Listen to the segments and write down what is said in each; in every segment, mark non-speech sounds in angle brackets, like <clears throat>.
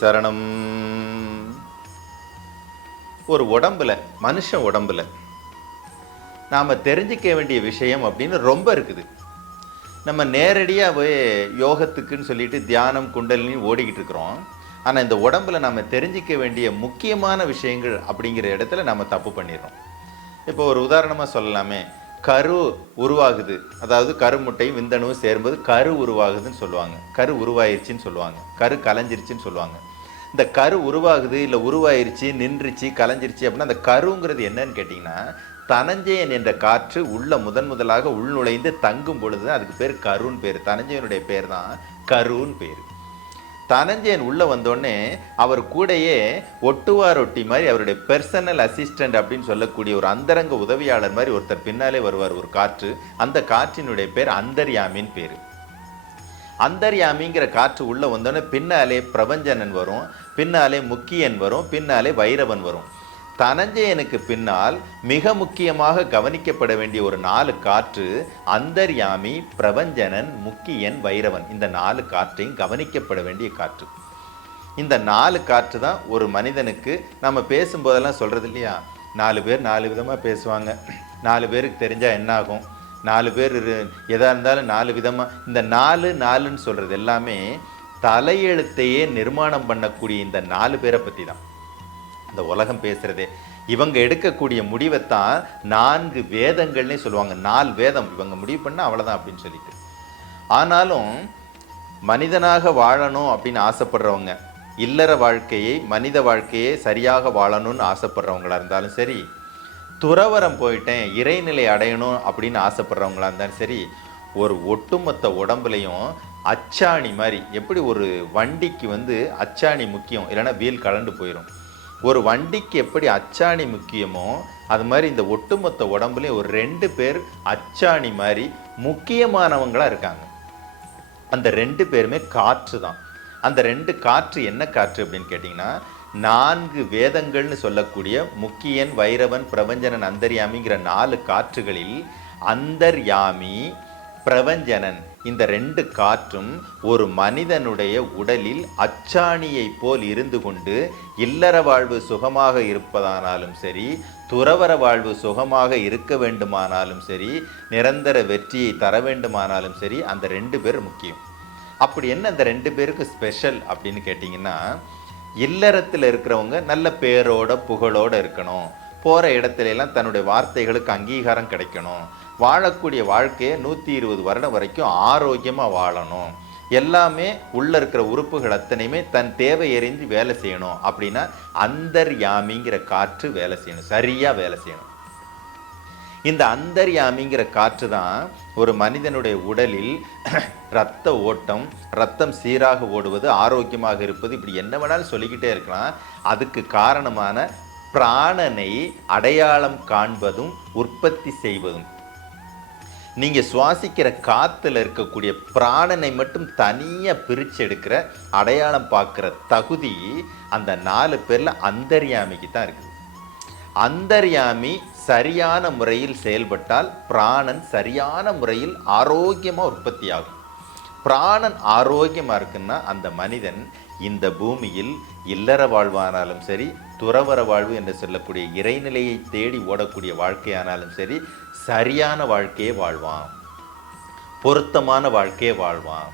சரணம். ஒரு உடம்புல மனுஷன் உடம்புல நாம் தெரிஞ்சிக்க வேண்டிய விஷயம் அப்படின்னு ரொம்ப இருக்குது. நம்ம நேரடியாக போய் யோகத்துக்குன்னு சொல்லிட்டு தியானம் குண்டலினி ஓடிக்கிட்டு இருக்கிறோம். ஆனால் இந்த உடம்புல நம்ம தெரிஞ்சிக்க வேண்டிய முக்கியமான விஷயங்கள் அப்படிங்கிற இடத்துல நம்ம தப்பு பண்ணிடுறோம். இப்போ ஒரு உதாரணமாக சொல்லலாமே. கரு உருவாகுது. அதாவது கருமுட்டையும் விந்தணுவும் சேரும்போது கரு உருவாகுதுன்னு சொல்லுவாங்க. கரு உருவாயிருச்சுன்னு சொல்லுவாங்க. கரு கலைஞ்சிருச்சுன்னு சொல்லுவாங்க. இந்த கரு உருவாகுது இல்லை உருவாயிருச்சு நின்றுச்சு கலைஞ்சிருச்சு அப்படின்னா அந்த கருங்கிறது என்னன்னு கேட்டிங்கன்னா தனஞ்சயன் என்ற காற்று உள்ள முதன் முதலாக உள்நுழைந்து தங்கும் பொழுது அதுக்கு பேர் கருன்னு பேர். தனஞ்சயனுடைய பேர் தான் கருன்னு பேர். தனஞ்சயன் உள்ளே வந்தோடனே அவர் கூடயே ஒட்டுவார் ஒட்டி மாதிரி அவருடைய பெர்சனல் அசிஸ்டண்ட் அப்படின்னு சொல்லக்கூடிய ஒரு அந்தரங்க உதவியாளர் மாதிரி ஒருத்தர் பின்னாலே வருவார் ஒரு காற்று. அந்த காற்றினுடைய பேர் அந்தர்யாமின் பேர். அந்தர்யாமிங்கிற காற்று உள்ளே வந்தோடனே பின்னாலே பிரபஞ்சனன் வரும் பின்னாலே முக்கியன் வரும் பின்னாலே வைரவன் வரும். தனஞ்சயனுக்கு பின்னால் மிக முக்கியமாக கவனிக்கப்பட வேண்டிய ஒரு நாலு காற்று அந்தர்யாமி பிரபஞ்சனன் முக்கியன் வைரவன். இந்த நாலு காற்றையும் கவனிக்கப்பட வேண்டிய காற்று. இந்த நாலு காற்று தான் ஒரு மனிதனுக்கு நம்ம பேசும்போதெல்லாம் சொல்கிறது இல்லையா நாலு பேர் நாலு விதமாக பேசுவாங்க. நாலு பேருக்கு தெரிஞ்சால் என்னாகும்? நாலு பேர் எதாக இருந்தாலும் நாலு விதமாக இந்த நாலு நாலுன்னு சொல்கிறது எல்லாமே தலையெழுத்தையே நிர்மாணம் பண்ணக்கூடிய இந்த நாலு பேரை பற்றி தான் இந்த உலகம் பேசுறதே. இவங்க எடுக்கக்கூடிய முடிவைத்தான் நான்கு வேதங்கள்னே சொல்லுவாங்க. நாலு வேதம். இவங்க முடிவு பண்ணால் அவ்வளோதான் அப்படின்னு சொல்லிட்டு. ஆனாலும் மனிதனாக வாழணும் அப்படின்னு ஆசைப்படுறவங்க இல்லற வாழ்க்கையை மனித வாழ்க்கையை சரியாக வாழணும்னு ஆசைப்படுறவங்களா இருந்தாலும் சரி துறவரம் போயிட்டேன் இறைநிலை அடையணும் அப்படின்னு ஆசைப்படுறவங்களா இருந்தாலும் சரி ஒரு ஒட்டுமொத்த உடம்புலையும் அச்சாணி மாதிரி எப்படி ஒரு வண்டிக்கு வந்து அச்சாணி முக்கியம் இல்லைன்னா வீல் கலண்டு போயிடும் ஒரு வண்டிக்கு எப்படி அச்சாணி முக்கியமோ அது மாதிரி இந்த ஒட்டுமொத்த உடம்புலையும் ஒரு ரெண்டு பேர் அச்சாணி மாதிரி முக்கியமானவங்களாக இருக்காங்க. அந்த ரெண்டு பேருமே காற்று தான். அந்த ரெண்டு காற்று என்ன காற்று அப்படின்னு கேட்டிங்கன்னா நான்கு வேதங்கள்னு சொல்லக்கூடிய முக்கியன் வைரவன் பிரபஞ்சனன் அந்தர்யாமிங்கிற நாலு காற்றுகளில் அந்தர்யாமி பிரபஞ்சனன் இந்த ரெண்டு காற்றும் ஒரு மனிதனுடைய உடலில் அச்சாணியைப் போல் இருந்து கொண்டு இல்லற வாழ்வு சுகமாக இருப்பதானாலும் சரி துறவர வாழ்வு சுகமாக இருக்க வேண்டுமானாலும் சரி நிரந்தர வெற்றியை தர வேண்டுமானாலும் சரி அந்த ரெண்டு பேர் முக்கியம். அப்படி என்ன அந்த ரெண்டு பேருக்கு ஸ்பெஷல் அப்படின்னு கேட்டிங்கன்னா இல்லறத்தில் இருக்கிறவங்க நல்ல பேரோட புகழோட இருக்கணும். போகிற இடத்துல எல்லாம் தன்னுடைய வார்த்தைகளுக்கு அங்கீகாரம் கிடைக்கணும். வாழக்கூடிய வாழ்க்கையை நூற்றி இருபது வருடம் வரைக்கும் ஆரோக்கியமாக வாழணும். எல்லாமே உள்ளே இருக்கிற உறுப்புகள் அத்தனையுமே தன் தேவை எறிந்து வேலை செய்யணும். அப்படின்னா அந்தர்யாமிங்கிற காற்று வேலை செய்யணும். சரியாக வேலை செய்யணும். இந்த அந்தர்யாமிங்கிற காற்று தான் ஒரு மனிதனுடைய உடலில் <clears throat> ரத்த ஓட்டம் ரத்தம் சீராக ஓடுவது ஆரோக்கியமாக இருப்பது இப்படி என்ன வேணாலும் சொல்லிக்கிட்டே இருக்கலாம். அதுக்கு காரணமான பிராணனை அடையாளம் காண்பதும் உற்பத்தி செய்வதும். நீங்கள் சுவாசிக்கிற காற்றுல இருக்கக்கூடிய பிராணனை மட்டும் தனியாக பிரித்து எடுக்கிற அடையாளம் பார்க்குற தகுதி அந்த நாலு பேரில் அந்தர்யாமிக்கு தான் இருக்குது. அந்தர்யாமி சரியான முறையில் செயல்பட்டால் பிராணன் சரியான முறையில் ஆரோக்கியமாக உற்பத்தி ஆகும் பிராணன் ஆரோக்கியமாக இருக்குன்னா அந்த மனிதன் இந்த பூமியில் இல்லற வாழ்வானாலும் சரி துறவர வாழ்வு என்று சொல்லக்கூடிய இறைநிலையை தேடி ஓடக்கூடிய வாழ்க்கையானாலும் சரி சரியான வாழ்க்கையை வாழ்வான். பொருத்தமான வாழ்க்கையை வாழ்வான்.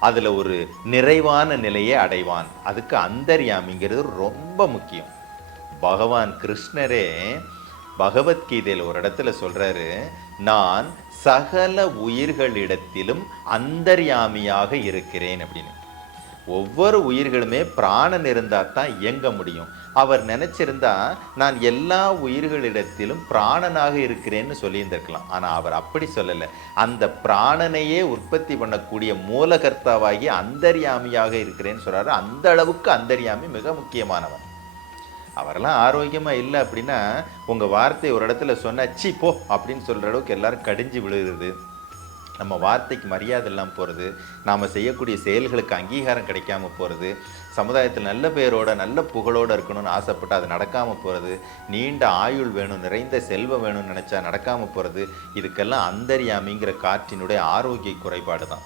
அதில் ஒரு நிறைவான நிலையை அடைவான். அதுக்கு அந்தர்யாமிங்கிறது ரொம்ப முக்கியம். பகவான் கிருஷ்ணரே பகவத்கீதையில் ஒரு இடத்துல சொல்கிறாரு நான் சகல உயிர்களிடத்திலும் அந்தர்யாமியாக இருக்கிறேன் அப்படின்னு. ஒவ்வொரு உயிர்களுமே பிராணன் இருந்தால் தான் இயங்க முடியும். அவர் நினச்சிருந்தா நான் எல்லா உயிர்களிடத்திலும் பிராணனாக இருக்கிறேன்னு சொல்லியிருந்திருக்கலாம். ஆனால் அவர் அப்படி சொல்லலை. அந்த பிராணனையே உற்பத்தி பண்ணக்கூடிய மூலகர்த்தாவாகி அந்தர்யாமியாக இருக்கிறேன்னு சொல்கிறாரு அந்த அளவுக்கு அந்தர்யாமி மிக முக்கியமானவன். அவரெல்லாம் ஆரோக்கியமாக இல்லை அப்படின்னா உங்கள் வார்த்தை ஒரு இடத்துல சொன்னா சி போ அப்படின்னு சொல்கிற அளவுக்கு எல்லோரும் கடிஞ்சு விழுகிறது. நம்ம வார்த்தைக்கு மரியாதை இல்லாமல் போகிறது நாம் செய்யக்கூடிய செயல்களுக்கு அங்கீகாரம் கிடைக்காம போகிறது சமுதாயத்தில் நல்ல பேரோட நல்ல புகழோடு இருக்கணும்னு ஆசைப்பட்டு அது நடக்காமல் போகிறது நீண்ட ஆயுள் வேணும் நிறைந்த செல்வம் வேணும்னு நினச்சா நடக்காமல் போகிறது இதுக்கெல்லாம் அந்தரியாமிங்கிற காற்றினுடைய ஆரோக்கிய குறைபாடு தான்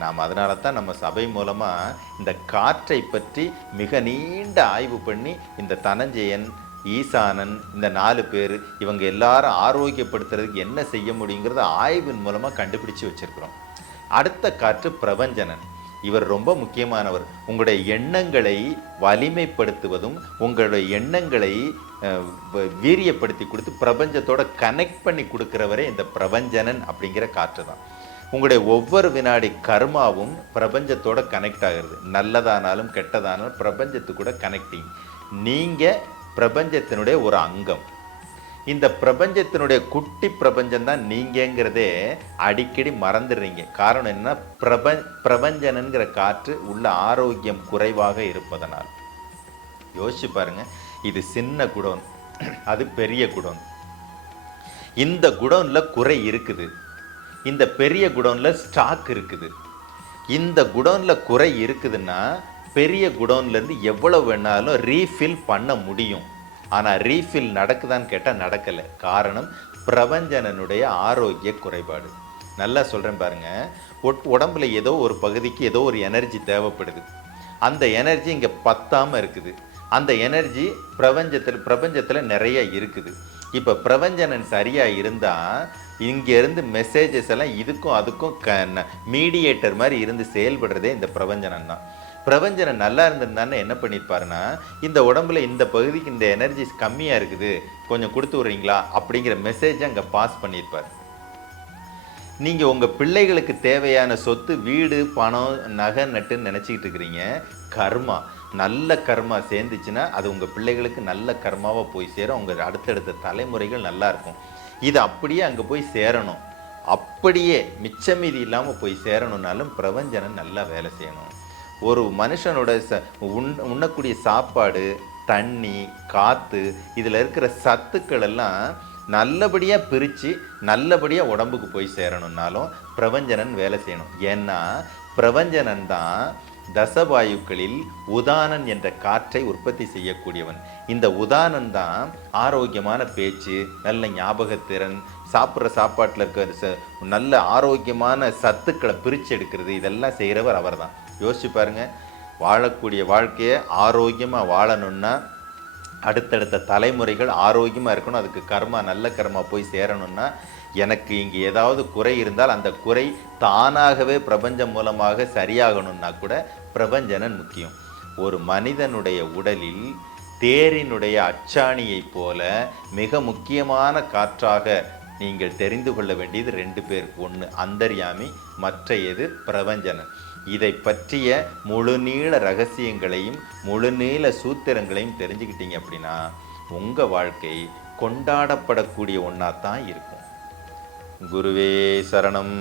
நாம் அதனால தான் நம்ம சபை மூலமாக இந்த காற்றை பற்றி மிக நீண்ட ஆய்வு பண்ணி இந்த தனஞ்சயன் ஈசானன் இந்த நாலு பேர் இவங்க எல்லாரும் ஆரோக்கியப்படுத்துறதுக்கு என்ன செய்ய முடியுங்கிறத ஆய்வின் மூலமாக கண்டுபிடிச்சு வச்சிருக்கிறோம். அடுத்த காற்று பிரபஞ்சனன். இவர் ரொம்ப முக்கியமானவர். உங்களுடைய எண்ணங்களை வலிமைப்படுத்துவதும் உங்களுடைய எண்ணங்களை வீரியப்படுத்தி கொடுத்து பிரபஞ்சத்தோட கனெக்ட் பண்ணி கொடுக்குறவரே இந்த பிரபஞ்சனன் அப்படிங்கிற காற்று தான். உங்களுடைய ஒவ்வொரு வினாடி கர்மாவும் பிரபஞ்சத்தோட கனெக்ட் ஆகிறது. நல்லதானாலும் கெட்டதானாலும் பிரபஞ்சத்து கூட கனெக்டிங் நீங்கள் பிரபஞ்சத்தினுடைய ஒரு அங்கம். இந்த பிரபஞ்சத்தினுடைய குட்டி பிரபஞ்சம் தான் நீங்கிறதே அடிக்கடி மறந்துடுறீங்க. காரணம் என்ன பிரப பிரபஞ்சனங்கிற காற்று உள்ள ஆரோக்கியம் குறைவாக இருப்பதனால். யோசிச்சு பாருங்க. இது சின்ன குடோன். அது பெரிய குடோன். இந்த குடோனில் குறை இருக்குது. இந்த பெரிய குடோனில் ஸ்டாக் இருக்குது. இந்த குடோனில் குறை இருக்குதுன்னா பெரிய குடோன்லேருந்து எவ்வளோ வேணாலும் ரீஃபில் பண்ண முடியும். ஆனால் ரீஃபில் நடக்குதான்னு கேட்டால் நடக்கலை. காரணம் பிரபஞ்சனனுடைய ஆரோக்கிய குறைபாடு. நல்லா சொல்கிறேன் பாருங்கள் உட்- உடம்புல ஏதோ ஒரு பகுதிக்கு ஏதோ ஒரு எனர்ஜி தேவைப்படுது. அந்த எனர்ஜி இங்கே பத்தாமல் இருக்குது. அந்த எனர்ஜி பிரபஞ்சத்தில் பிரபஞ்சத்தில் நிறைய இருக்குது. இப்போ பிரபஞ்சனன் சரியாக இருந்தால் இங்கேருந்து மெசேஜஸ் எல்லாம் இதுக்கும் அதுக்கும் க மீடியேட்டர் மாதிரி இருந்து செயல்படுறதே இந்த பிரபஞ்சனன் தான். பிரபஞ்சனம் நல்லா இருந்திருந்தானே என்ன பண்ணியிருப்பாருன்னா இந்த உடம்புல இந்த பகுதிக்கு இந்த எனர்ஜிஸ் கம்மியாக இருக்குது கொஞ்சம் கொடுத்து விட்றீங்களா அப்படிங்கிற மெசேஜை அங்கே பாஸ் பண்ணியிருப்பார் நீங்கள் உங்கள் பிள்ளைகளுக்கு தேவையான சொத்து வீடு பணம் நகை நட்டுன்னு நினச்சிக்கிட்டு இருக்கிறீங்க. கர்மா. நல்ல கர்மா சேர்ந்துச்சுன்னா அது உங்கள் பிள்ளைகளுக்கு நல்ல கர்மாவாக போய் சேரும். உங்கள் அடுத்தடுத்த தலைமுறைகள் நல்லா இருக்கும். இது அப்படியே அங்கே போய் சேரணும். அப்படியே மிச்சமீதி மீதி போய் சேரணும்னாலும் பிரபஞ்சனம் நல்லா வேலை செய்யணும். ஒரு மனுஷனோட ச உண் உண்ணக்கூடிய சாப்பாடு தண்ணி காற்று இதில் இருக்கிற சத்துக்கள் எல்லாம் நல்லபடியாக பிரித்து நல்லபடியாக உடம்புக்கு போய் சேரணும்னாலும் பிரபஞ்சனன் வேலை செய்யணும். ஏன்னா பிரபஞ்சனன் தான் தசவாயுக்களில் உதானன் என்ற காற்றை உற்பத்தி செய்யக்கூடியவன். இந்த உதானன் தான் ஆரோக்கியமான பேச்சு நல்ல ஞாபகத்திறன் சாப்பிட்ற சாப்பாட்டில் இருக்கிற ச- நல்ல ஆரோக்கியமான சத்துக்களை பிரித்து எடுக்கிறது இதெல்லாம் செய்கிறவர் அவர்தான். யோசிச்சு பாருங்கள் வாழக்கூடிய வாழ்க்கையை ஆரோக்கியமாக வாழணும்னா அடுத்தடுத்த தலைமுறைகள் ஆரோக்கியமாக இருக்கணும் அதுக்கு கர்மா நல்ல கர்மா போய் சேரணும்னா எனக்கு இங்கே ஏதாவது குறை இருந்தால் அந்த குறை தானாகவே பிரபஞ்சம் மூலமாக சரியாகணும்னா கூட பிரபஞ்சனன் முக்கியம். ஒரு மனிதனுடைய உடலில் தேரினுடைய அச்சாணியைப் போல மிக முக்கியமான காற்றாக நீங்கள் தெரிந்து கொள்ள வேண்டியது ரெண்டு பேருக்கு. ஒன்று அந்தர்யாமி மற்ற எது? பிரபஞ்சனன். இதை பற்றிய முழுநீள ரகசியங்களையும் முழுநீள சூத்திரங்களையும் தெரிஞ்சுக்கிட்டீங்க அப்படின்னா உங்கள் வாழ்க்கை கொண்டாடப்படக்கூடிய ஒன்றா தான் இருக்கும். குருவே சரணம்.